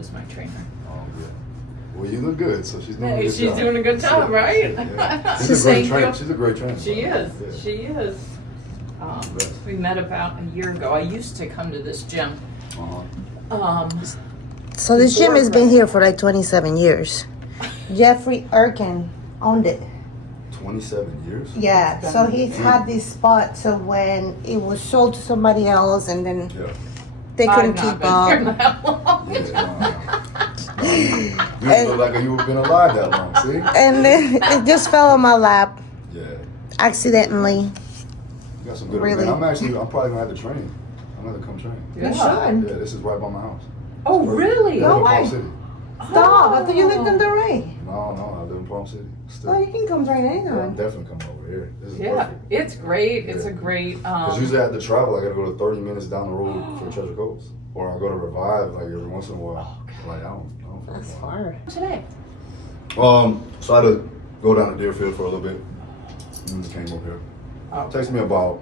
is my trainer. Oh, good. Well, you look good, so she's doing a good job. She's doing a good job, right? Yeah. She's a great trainer. She's a great trainer. She is. Yeah. She is. We met about a year ago. I used to come to this gym. So this gym has been here for like 27 years. Jeffrey Erkin owned it. 27 years? Yeah, so he's had this spot, so when it was sold to somebody else and then they couldn't keep up. You look like you've been alive that long, see? And then it just fell on my lap. Yeah. Accidentally. You got some good Really? I'm probably gonna have to train. I'm gonna come train. You should. Yeah, this is right by my house. Oh, really? No way. Palm City. Stop, I thought you lived in Delray. No, I live in Palm City. Still. Oh, you can come train Yeah, I'm anytime. definitely coming over here. This is Yeah, perfect. it's great. It's Yeah. a great. Because usually I have to travel. I gotta go to 30 minutes down the road for Treasure Coast, or I go to Revive like every once in a while. Like I don't That's fucking far. Today. So I had to go down to Deerfield for a little bit, and then came over here. Oh, It takes me about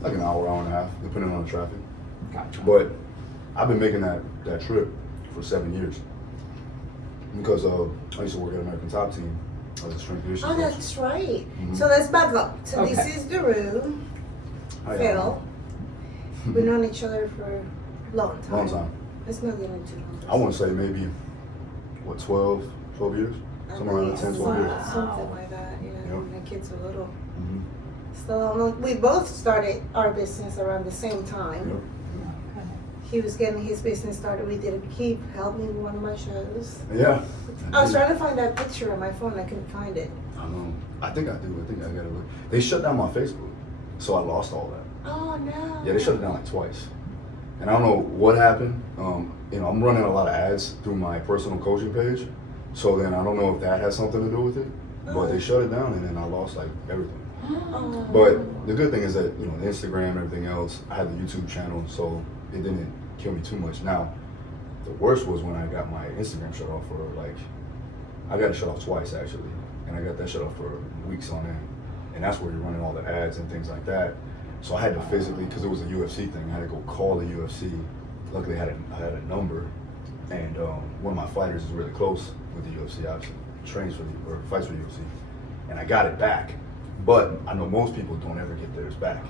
like an hour and a half, depending on the traffic. gotcha. But I've been making that trip for 7 years because I used to work at American Top Team as a strength conditioning Oh, coach. that's right. Mhm. So let's back up. So this Okay. is Daru, Hi, Phil. We've known each other for a long time. Long time. Let's not get into it. I want to say maybe, 12 years? Somewhere around 10, 12 years. Something like that, yeah. Yep. When the kids were little. Mm-hmm. So we both started our business around the same time. Yep. He was getting his business started. We did He helped me with one of my shows. Yeah. I was trying to find that picture on my phone. I couldn't find it. I know. I think I do. I think I gotta look. They shut down my Facebook, so I lost all that. Oh no. Yeah, they shut it down like twice, and I don't know what happened. I'm running a lot of ads through my personal coaching page, so then I don't know if that has something to do with it. But they shut it down, and then I lost like everything. Oh. But the good thing is that the Instagram and everything else, I had the YouTube channel, so it didn't kill me too much. Now, the worst was when I got my Instagram shut off for I got it shut off twice actually, and I got that shut off for weeks on end, and that's where you're running all the ads and things like that. So I had to physically, because it was a UFC thing, I had to go call the UFC. Luckily, I had a number, and one of my fighters is really close with the UFC, obviously, trains for or fights for the UFC, and I got it back. But I know most people don't ever get theirs back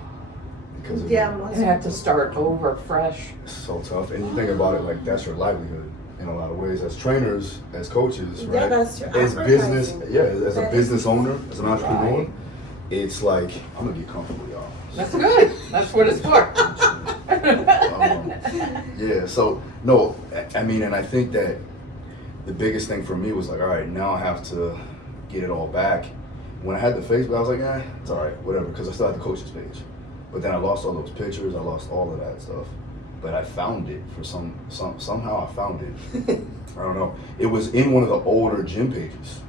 because of You have to start over fresh. it's so tough. And you think about it, like that's your livelihood in a lot of ways. As trainers, as coaches, Yeah, right? that's true. As business, Advertising. as a That business is- owner, as an entrepreneur, Right. it's like I'm gonna get comfortable, y'all. That's good. That's what it's for. Yeah, so no, I mean, and I think that the biggest thing for me was like, all right, now I have to get it all back. When I had the Facebook, I was like, it's all right, whatever, because I still had the coach's page. But then I lost all those pictures, I lost all of that stuff. But I found it for somehow I found it. I don't know. It was in one of the older gym pages.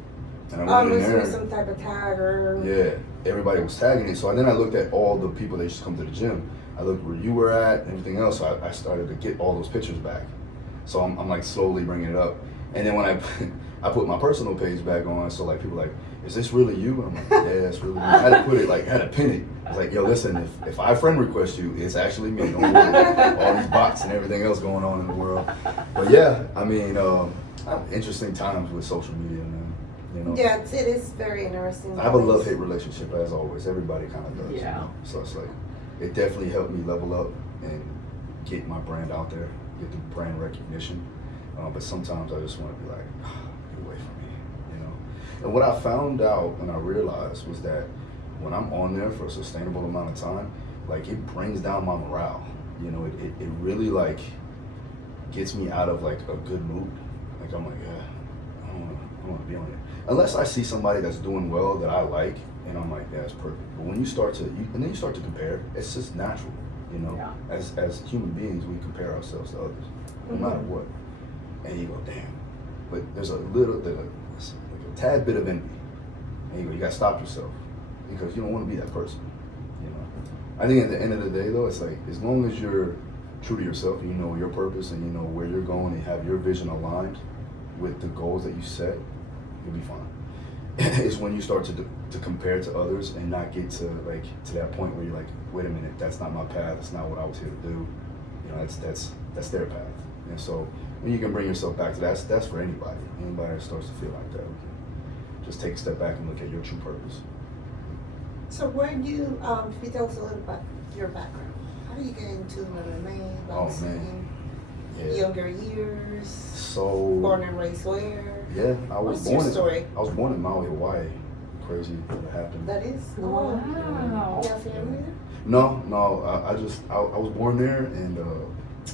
And I went in Must there. be some type of tag or. Yeah, everybody was tagging it. So then I looked at all the people that used to come to the gym. I looked where you were at and everything else. So I started to get all those pictures back. So I'm like slowly bringing it up. And then when I put my personal page back on, so like people like, is this really you? And I'm like, yeah, it's really me. I had to put it, I had to pin it. I was like, yo, listen, if I friend request you, it's actually me. Don't worry. All these bots and everything else going on in the world. But yeah, I mean, interesting times with social media, man. Yeah, it is very interesting. I have a love-hate relationship as always. Everybody kind of does. Yeah. So it's like, it definitely helped me level up and get my brand out there, get the brand recognition. But sometimes I just want to be like, get away from me, And what I found out and I realized was that when I'm on there for a sustainable amount of time, like it brings down my morale. It really like gets me out of like a good mood. Like I'm like, I don't want to be on it. Unless I see somebody that's doing well that I like, and I'm like, yeah, it's perfect. But when you start to compare, it's just natural, Yeah. As human beings, we compare ourselves to others, no matter what. And you go, damn. But there's like a tad bit of envy. And you gotta stop yourself because you don't want to be that person. I think at the end of the day, though, it's like as long as you're true to yourself and you know your purpose and you know where you're going and have your vision aligned with the goals that you set, you'll be fine. It's when you start to compare to others and not get to that point where you're like, wait a minute, that's not my path. That's not what I was here to do. That's their path. And so when you can bring yourself back to that's for anybody. Anybody that starts to feel like that, just take a step back and look at your true purpose. So where do you, if you tell us a little about your background, how do you get into MMA, boxing, younger years? So born and raised where? Yeah, I was What's your story? I was born in Maui, Hawaii. Crazy what happened. That is? Wow. You have family there? No, I was born there, and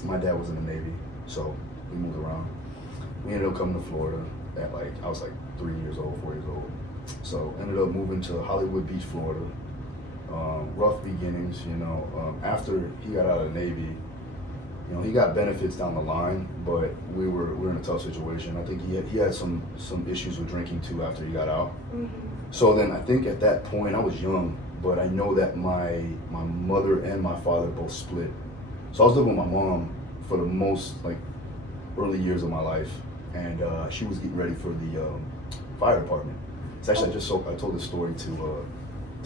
my dad was in the Navy, so we moved around. We ended up coming to Florida at I was 3 years old, 4 years old. So ended up moving to Hollywood Beach, Florida. Rough beginnings, after he got out of the Navy, he got benefits down the line, but we were in a tough situation. I think he had some issues with drinking too after he got out. Mm-hmm. So then I think at that point, I was young, but I know that my mother and my father both split. So I was living with my mom for the most early years of my life, and she was getting ready for the fire department. It's actually I told this story to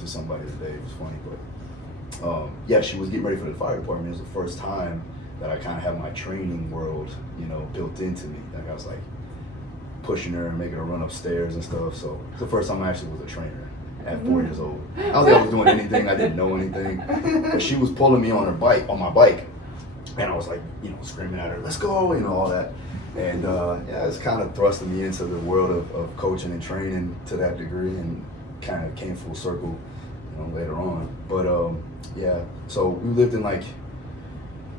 somebody today. It was funny, but yeah, she was getting ready for the fire department. It was the first time that I kind of had my training world, built into me. I was pushing her and making her run upstairs and stuff. So it's the first time I actually was a trainer at 4 years old. I don't think I was doing anything. I didn't know anything. But she was pulling me on my bike. And I was screaming at her, let's go, all that. And it's kind of thrusting me into the world of coaching and training to that degree, and kind of came full circle, later on. But yeah, so we lived in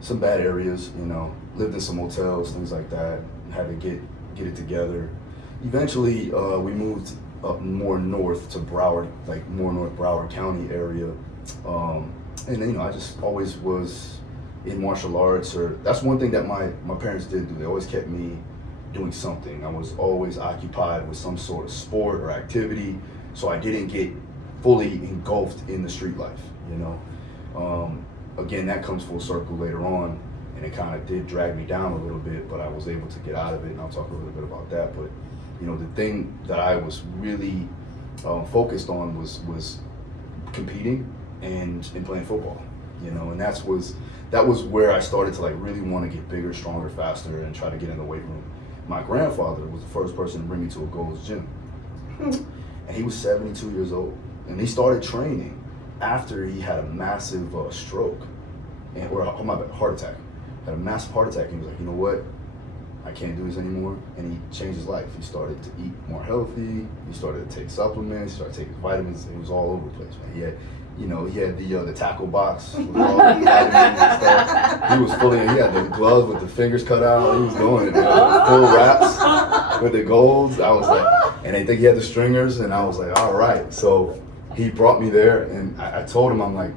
some bad areas, lived in some hotels, things like that, had to get it together. Eventually, we moved up more north to Broward, more North Broward County area. And then, I just always was in martial arts, or that's one thing that my parents did do. They always kept me doing something. I was always occupied with some sort of sport or activity, so I didn't get fully engulfed in the street life, Again, that comes full circle later on, and it kind of did drag me down a little bit, but I was able to get out of it, and I'll talk a little bit about that. But, the thing that I was really focused on was competing and playing football, and that was where I started to really want to get bigger, stronger, faster, and try to get in the weight room. My grandfather was the first person to bring me to a Gold's Gym, and he was 72 years old, and he started training after he had a massive stroke, heart attack. Had a massive heart attack, and he was like, you know what? I can't do this anymore. And he changed his life. He started to eat more healthy. He started to take supplements. He started taking vitamins. It was all over the place, man. He had the tackle box with all the vitamins and stuff. He was he had the gloves with the fingers cut out. He was going full wraps with the golds. I was and I think he had the stringers, and I was like, all right. So he brought me there, and I told him, I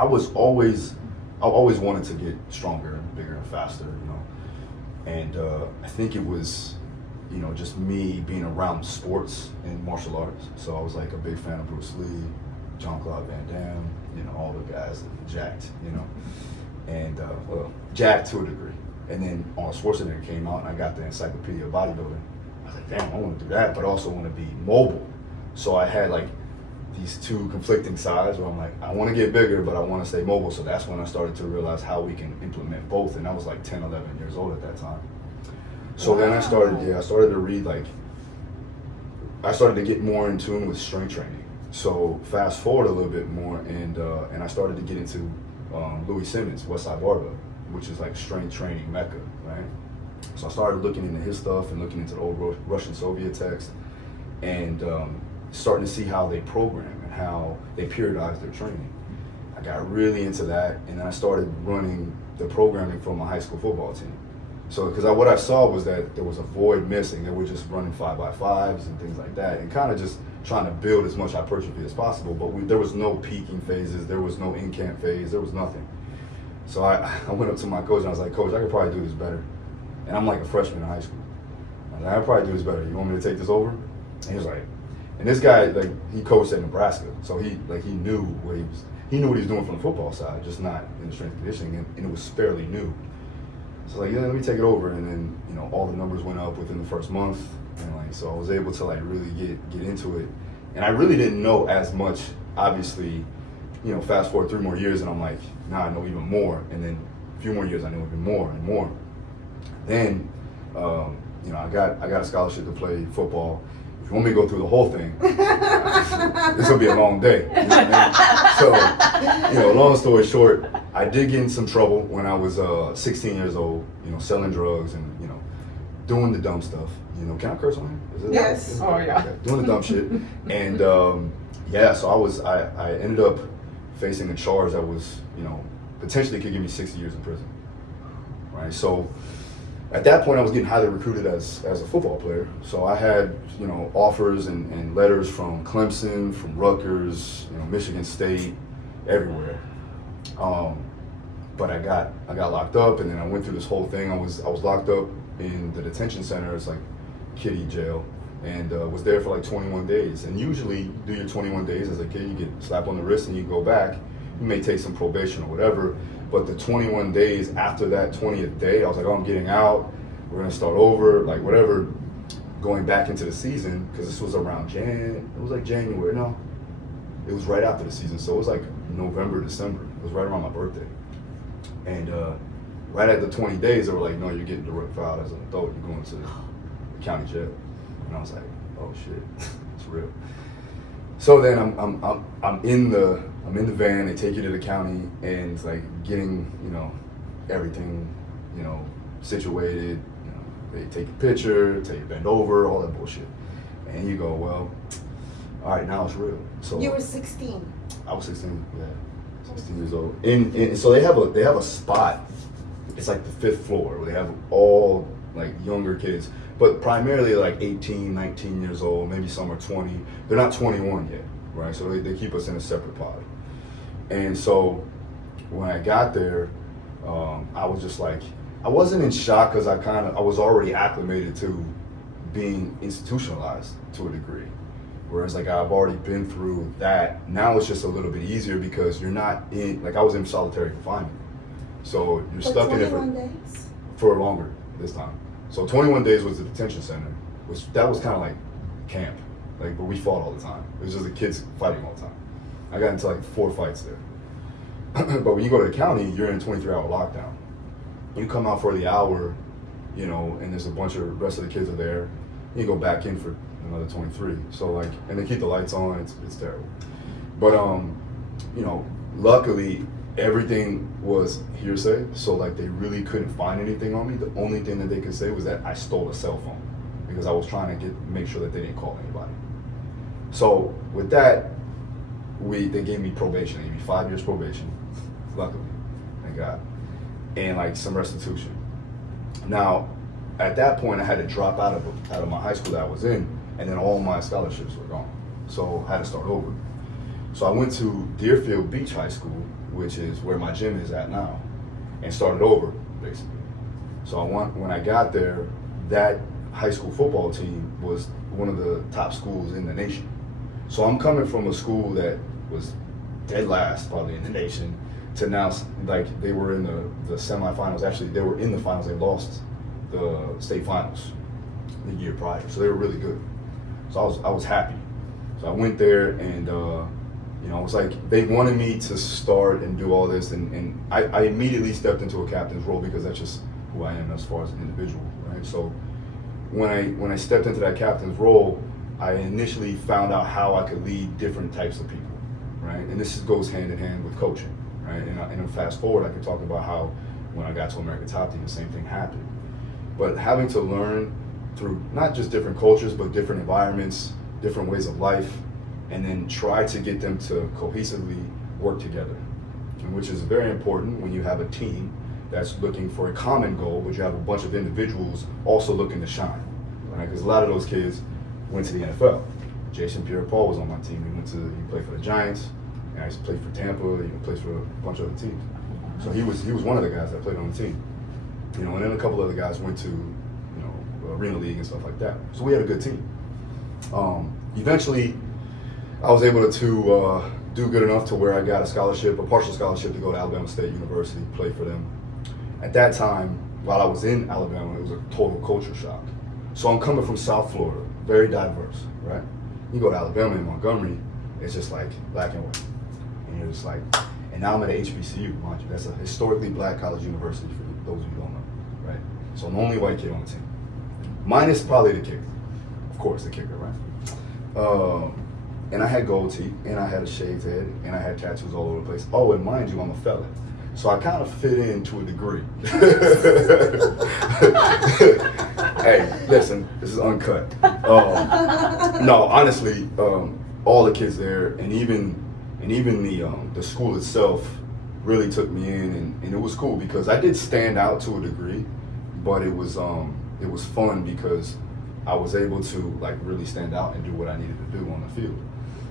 always wanted to get stronger and bigger and faster, And I think it was, just me being around sports and martial arts. So I was a big fan of Bruce Lee, Jean-Claude Van Damme, all the guys that were jacked, And, jacked to a degree. And then Arnold Schwarzenegger came out, and I got the Encyclopedia of Bodybuilding. I was like, damn, I want to do that, but I also want to be mobile. So I had these two conflicting sides where I'm I want to get bigger, but I want to stay mobile. So that's when I started to realize how we can implement both. And I was 10, 11 years old at that time. So then I started to read, I started to get more in tune with strength training. So fast forward a little bit more, and I started to get into Louis Simmons, Westside Barbell, which is strength training mecca, right? So I started looking into his stuff and looking into the old Russian Soviet text, and starting to see how they program and how they periodize their training. I got really into that, and then I started running the programming for my high school football team. So, because what I saw was that there was a void missing. They were just running 5x5s and things like that, and kind of just trying to build as much hypertrophy as possible, but there was no peaking phases, there was no in-camp phase, there was nothing. So I went up to my coach, and I was like, Coach, I could probably do this better. And I'm a freshman in high school. I was like, I could probably do this better. You want me to take this over? And he was like, and this guy, he coached at Nebraska, so he knew what he knew what he was doing from the football side, just not in the strength and conditioning, and it was fairly new. So let me take it over, and then all the numbers went up within the first month, and so I was able to really get into it, and I really didn't know as much. Obviously, fast forward 3 more years, and I'm now I know even more, and then a few more years I know even more and more. Then, you know, I got a scholarship to play football. If you want me to go through the whole thing, this will be a long day. You know what I mean? So, you know, long story short, I did get in some trouble when I was 16 years old, you know, selling drugs and, you know, doing the dumb stuff. You know, can I curse on here? Is it Yes. Oh, yeah. Okay. Doing the dumb shit. And, yeah, so I ended up facing a charge that was, you know, potentially could give me 60 years in prison. Right? So, at that point, I was getting highly recruited as a football player. So I had, you know, offers and letters from Clemson, from Rutgers, you know, Michigan State, everywhere. But I got locked up, and then I went through this whole thing. I was locked up in the detention center. It's like kiddie jail, and was there for like 21 days. And usually, you do your 21 days as a kid, you get slapped on the wrist, and you go back. You may take some probation or whatever. But the 21 days after that 20th day, I was like, oh, I'm getting out. We're gonna start over, like whatever. Going back into the season, because this was around it was like January, no. It was right after the season, so it was like November, December. It was right around my birthday. And right at the 20 days, they were like, no, you're getting direct filed as an adult. You're going to the county jail. And I was like, oh shit, it's real. So then I'm in the van. They take you to the county, and it's like getting, you know, everything, you know, situated. You know, they take a picture, tell you to bend over, all that bullshit, and you go, well, all right, now it's real. So You were 16. I was 16, yeah, 16 years old. And so they have a spot. It's like the 5th floor where they have all like younger kids, but primarily like 18, 19 years old, maybe some are 20. They're not 21 yet, right? So they keep us in a separate pod. And so when I got there, I was just like, I wasn't in shock because I was already acclimated to being institutionalized to a degree. Whereas like I've already been through that. Now it's just a little bit easier because you're not in, like I was in solitary confinement. So you're stuck in it for 21 days? For longer this time. So 21 days was the detention center, which that was kind of like camp, like where we fought all the time. It was just the kids fighting all the time. I got into like 4 fights there. But when you go to the county, you're in a 23-hour lockdown. You come out for the hour, you know, and there's a bunch of the rest of the kids are there. You go back in for another 23. So like, and they keep the lights on. It's terrible. But you know, luckily everything was hearsay. So like, they really couldn't find anything on me. The only thing that they could say was that I stole a cell phone because I was trying to make sure that they didn't call anybody. So with that, they gave me probation. They gave me 5 years probation. Luckily, thank God, and like some restitution. Now, at that point, I had to drop out of my high school that I was in, and then all my scholarships were gone. So I had to start over. So I went to Deerfield Beach High School, which is where my gym is at now, and started over basically. So when I got there, that high school football team was one of the top schools in the nation. So I'm coming from a school that was dead last probably in the nation to now, like, they were in the semifinals. Actually, they were in the finals. They lost the state finals the year prior. So they were really good. So I was happy. So I went there, and you know, it was like they wanted me to start and do all this, and I immediately stepped into a captain's role because that's just who I am as far as an individual, right? So when I stepped into that captain's role, I initially found out how I could lead different types of people, right? And this goes hand in hand with coaching, right? And then fast forward, I could talk about how when I got to American Top Team, the same thing happened. But having to learn through not just different cultures, but different environments, different ways of life, and then try to get them to cohesively work together, and which is very important when you have a team that's looking for a common goal, but you have a bunch of individuals also looking to shine, right? Because a lot of those kids went to the NFL. Jason Pierre-Paul was on my team. He played for the Giants, and I used to play for Tampa. He plays for a bunch of other teams. So he was one of the guys that played on the team. You know, and then a couple other guys went to, you know, Arena League and stuff like that. So we had a good team. Eventually, I was able to do good enough to where I got a partial scholarship to go to Alabama State University, play for them. At that time, while I was in Alabama, it was a total culture shock. So I'm coming from South Florida, very diverse, right? You go to Alabama and Montgomery, it's just like black and white. And you're just like, and now I'm at a HBCU, mind you. That's a historically black college university for those of you who don't know, right? So I'm the only white kid on the team. Minus probably the kicker. Of course, the kicker, right? And I had gold teeth, and I had a shaved head, and I had tattoos all over the place. Oh, and mind you, I'm a felon. So I kind of fit in to a degree. Hey, listen, this is uncut. No, honestly, all the kids there, and even the school itself really took me in, and it was cool because I did stand out to a degree, but it was fun because I was able to like really stand out and do what I needed to do on the field.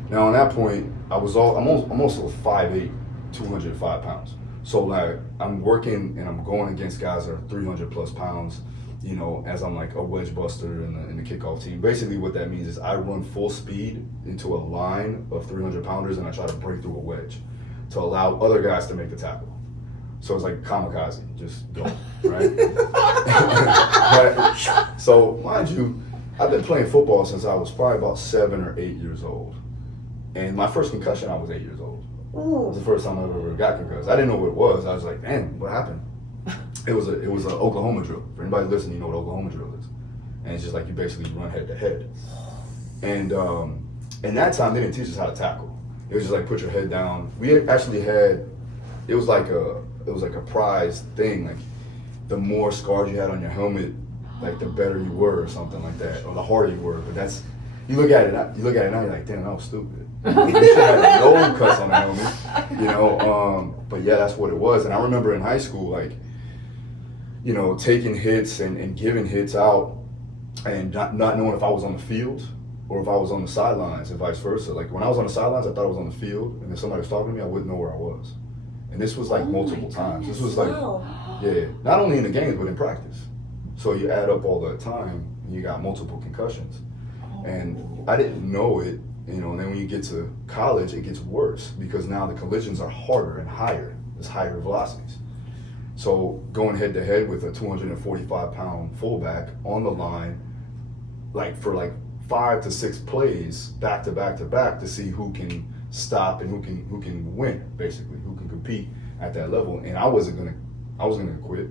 Now, on that point, I'm also 5'8", 205 pounds. So like I'm working and I'm going against guys that are 300 plus pounds, you know, as I'm like a wedge buster in the kickoff team. Basically what that means is I run full speed into a line of 300 pounders and I try to break through a wedge to allow other guys to make the tackle. So it's like kamikaze, just go, right? But, so mind you, I've been playing football since I was probably about 7 or 8 years old. And my first concussion, I was 8 years old. It was the first time I ever got concussed. I didn't know what it was. I was like, damn, what happened? It was an Oklahoma drill. For anybody listening, you know what Oklahoma drill is. And it's just like you basically run head to head. And that time they didn't teach us how to tackle. It was just like put your head down. We actually had, it was like a prize thing. Like the more scars you had on your helmet, like the better you were or something like that, or the harder you were. But that's, you look at it now, you're like, damn, that was stupid. You should have no cuts on the helmet, you know. But yeah, that's what it was. And I remember in high school, like, you know, taking hits and giving hits out, and not knowing if I was on the field or if I was on the sidelines, and vice versa. Like when I was on the sidelines, I thought I was on the field, and if somebody was talking to me, I wouldn't know where I was. And this was like multiple times. This was like, yeah, not only in the games but in practice. So you add up all the time, and you got multiple concussions. And I didn't know it, you know, and then when you get to college, it gets worse because now the collisions are harder and higher. There's higher velocities. So going head to head with a 245-pound fullback on the line, like for like 5 to 6 plays back to back to back to see who can stop and who can win, basically, who can compete at that level. And I wasn't gonna quit.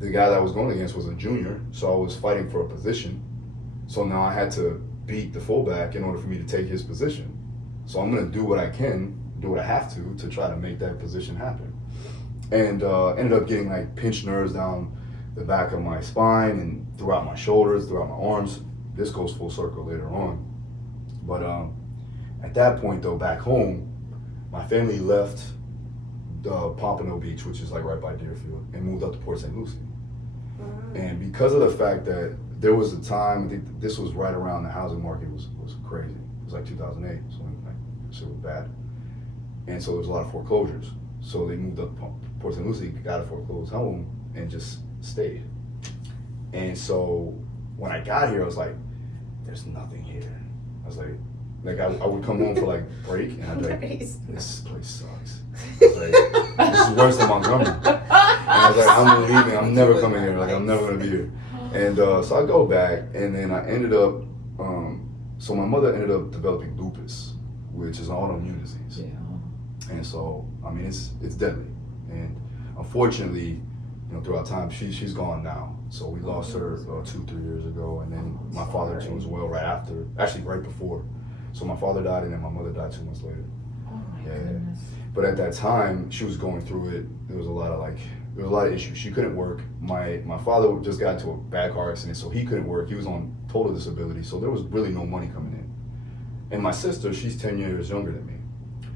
The guy that I was going against was a junior, so I was fighting for a position. So now I had to beat the fullback in order for me to take his position. So I'm gonna do what I can, do what I have to try to make that position happen. And ended up getting like pinched nerves down the back of my spine and throughout my shoulders, throughout my arms. This goes full circle later on. But at that point though, back home, my family left Pompano Beach, which is like right by Deerfield, and moved up to Port St. Lucie. And because of the fact that there was a time, I think this was right around the housing market was crazy. It was like 2008, so like shit was bad. And so there was a lot of foreclosures. So they moved up to Port St. Lucie, got a foreclosed home, and just stayed. And so when I got here, I was like, there's nothing here. I was like I would come home for like break, and I'd be like, this place sucks. I was like, this is worse than Montgomery. And I was like, I'm leaving. I'm never coming here. Like I'm never gonna be here. And so I go back, and then I ended up. So my mother ended up developing lupus, which is an autoimmune disease. Yeah. And so I mean it's deadly. And unfortunately, you know, throughout time, she's gone now. So we lost her 2-3 years ago, and then my father too as well right after, actually right before. So my father died, and then my mother died 2 months later. Oh my goodness. But at that time, she was going through it. There was a lot of issues. She couldn't work. My father just got into a bad car accident, so he couldn't work. He was on total disability, so there was really no money coming in. And my sister, she's 10 years younger than me.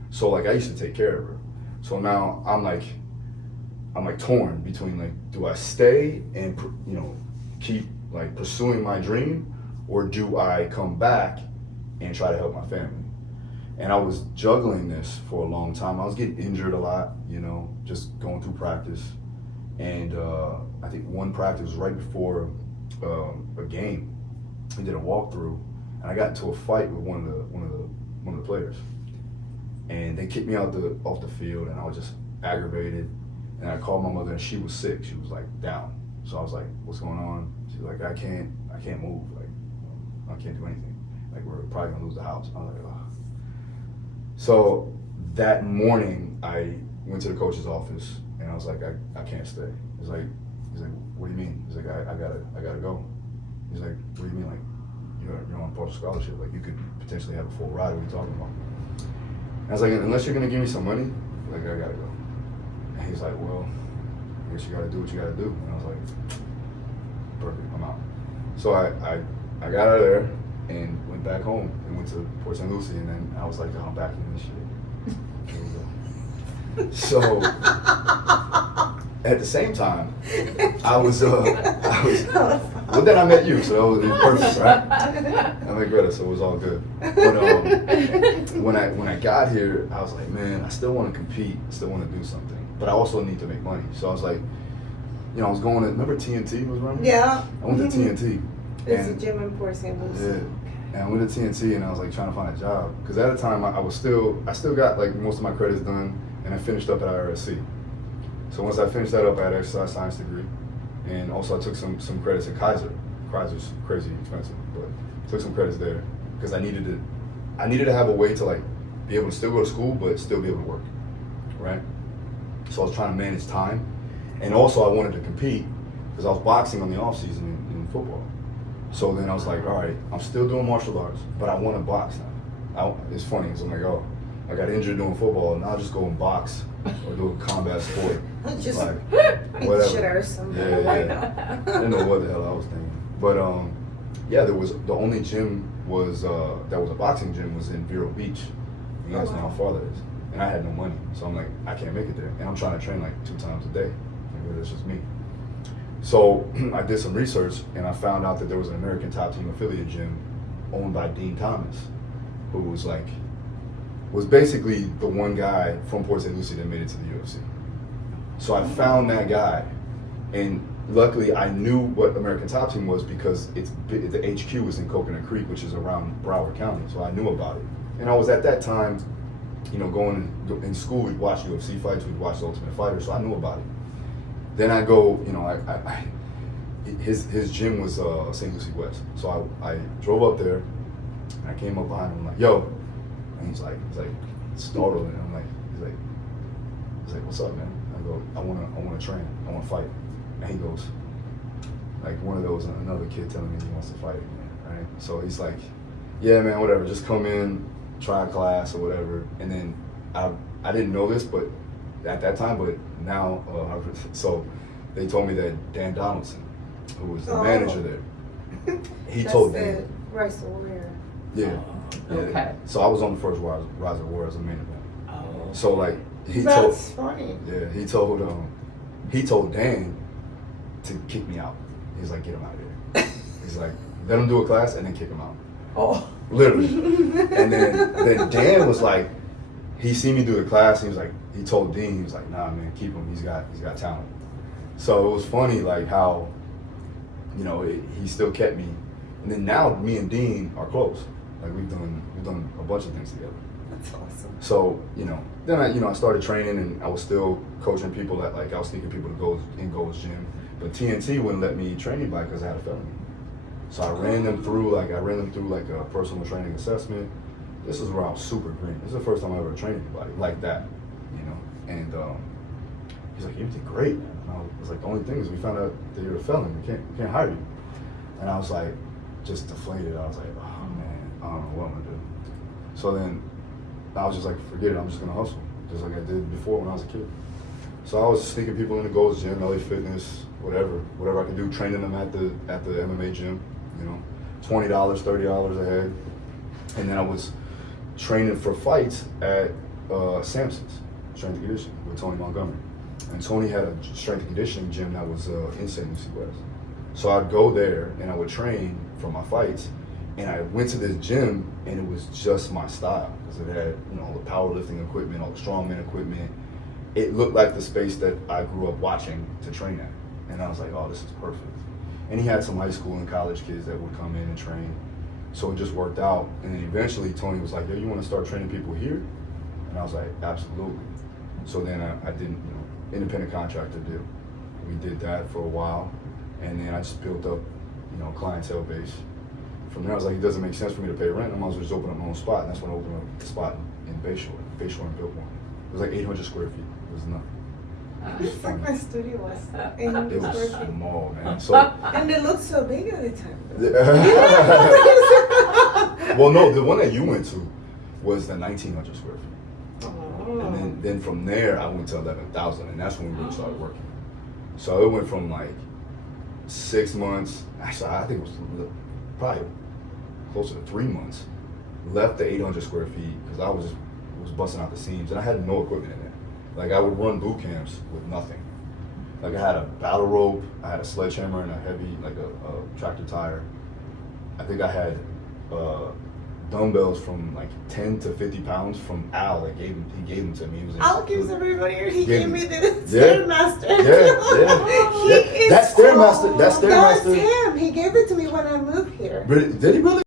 So like I used to take care of her. So now I'm like torn between like, do I stay and, you know, keep like pursuing my dream, or do I come back and try to help my family? And I was juggling this for a long time. I was getting injured a lot, you know, just going through practice. And I think one practice was right before a game. We did a walkthrough, and I got into a fight with one of the players. And they kicked me off the field, and I was just aggravated. And I called my mother, and she was sick. She was like down. So I was like, "What's going on?" She's like, "I can't move. Like, I can't do anything. Like, we're probably gonna lose the house." I was like, "Ugh." So that morning, I went to the coach's office, and I was like, "I can't stay." He's like, what do you mean? He's like, I gotta go. He's like, what do you mean? Like, you're on a partial scholarship. Like, you could potentially have a full ride. What are you talking about? And I was like, unless you're gonna give me some money, like, I gotta go. And he's like, well, I guess you gotta do what you gotta do. And I was like, perfect, I'm out. So I got out of there and went back home and went to Port St. Lucie, and then I was like, I'm back in this shit. Here we go. So at the same time, I was well, then I met you, so that was perfect, right? I met Greta, so it was all good. But when I got here, I was like, man, I still want to compete, I still want to do something, but I also need to make money. So I was like, I was going to, remember TNT was running? Yeah. I went to TNT. It's a gym in Port St. Lucie. Yeah. And I went to TNT and I was like trying to find a job. Because at the time I still got like most of my credits done, and I finished up at IRSC. So once I finished that up, I had an exercise science degree. And also I took some credits at Kaiser. Kaiser's crazy expensive, but took some credits there because I needed to have a way to like be able to still go to school but still be able to work, right? So I was trying to manage time, and also I wanted to compete because I was boxing on the off season in football. So then I was like, all right, I'm still doing martial arts, but I want to box now. It's funny, because I'm like, oh, I got injured doing football, and I'll just go and box or do a combat sport. Just like, whatever. Shit or something. Yeah. I didn't know what the hell I was thinking. But yeah, the only gym was that was a boxing gym was in Vero Beach. You guys know how far that is. And I had no money, so I'm like, I can't make it there. And I'm trying to train like 2 times a day. Maybe that's just me. So I did some research, and I found out that there was an American Top Team affiliate gym owned by Dean Thomas, who was basically the one guy from Port St. Lucie that made it to the UFC. So I found that guy, and luckily I knew what American Top Team was because the HQ was in Coconut Creek, which is around Broward County, so I knew about it. And I was at that time, going in school, we'd watch UFC fights, we'd watch The Ultimate Fighter, so I knew about it. Then I go, his gym was St. Lucie West. So I drove up there, and I came up behind him, I'm like, yo. And he's like startled, and I'm like, he's like, what's up, man? I go, I wanna train, I wanna fight. And he goes, like one of those, another kid telling me he wants to fight again, right? So he's like, yeah, man, whatever, just come in, try a class or whatever. And then I didn't know this, but at that time, but now, so they told me that Dan Donaldson, who was the manager there, he told me. Rise to Warrior. Yeah. Okay. So I was on the first Rise of War as a main event. Oh. So like That's funny. Yeah, he told Dan to kick me out. He's like, get him out of here. He's like, let him do a class and then kick him out. Oh. Literally. And then Dan was like, he seen me do the class, and he told Dean, he was like, nah, man, keep him. He's got talent. So it was funny, like how, he still kept me. And then now me and Dean are close. Like we've done a bunch of things together. That's awesome. So, then I started training, and I was still coaching people I was sneaking people to go in Gold's gym. But TNT wouldn't let me train anybody because I had a felony. So I ran them through a personal training assessment. This is where I was super green. This is the first time I ever trained anybody like that, And he's like, you did great, man. And I was like, the only thing is we found out that you're a felon. We can't hire you. And I was like, just deflated. I was like, oh man, I don't know what I'm gonna do. So then I was just like, forget it. I'm just gonna hustle, just like I did before when I was a kid. So I was sneaking people into Gold's Gym, LA Fitness, whatever I could do, training them at the MMA gym. $20, $30 a head. And then I was training for fights at Samson's Strength and Conditioning with Tony Montgomery. And Tony had a strength and conditioning gym that was in St. Lucie West. So I'd go there and I would train for my fights. And I went to this gym and it was just my style because it had, all the powerlifting equipment, all the strongman equipment. It looked like the space that I grew up watching to train at. And I was like, oh, this is perfect. And he had some high school and college kids that would come in and train. So it just worked out. And then eventually Tony was like, yo, you want to start training people here? And I was like, absolutely. So then I did, independent contractor deal. We did that for a while. And then I just built up, clientele base. From there, I was like, it doesn't make sense for me to pay rent. I might as well just open up my own spot. And that's when I opened up the spot in Bayshore and built one. It was like 800 square feet. It was nothing. It's like my studio was. It 800 was square feet. small, man. So, And it looked so big at the time. well, no, the one that you went to was the 1,900 square feet. Oh. And then from there, I went to 11,000, and that's when we really started working. So it went from like 6 months, actually, I think it was probably closer to 3 months, left the 800 square feet because I was busting out the seams, and I had no equipment in there. Like, I would run boot camps with nothing. Like, I had a battle rope, I had a sledgehammer and a heavy, like a tractor tire. I think I had dumbbells from like 10 to 50 pounds from Al. That he gave them to me. He was Al gives everybody here. He Yeah. gave me the Yeah. Stairmaster. Yeah. That Stairmaster. That's him. He gave it to me when I moved here. Did he really?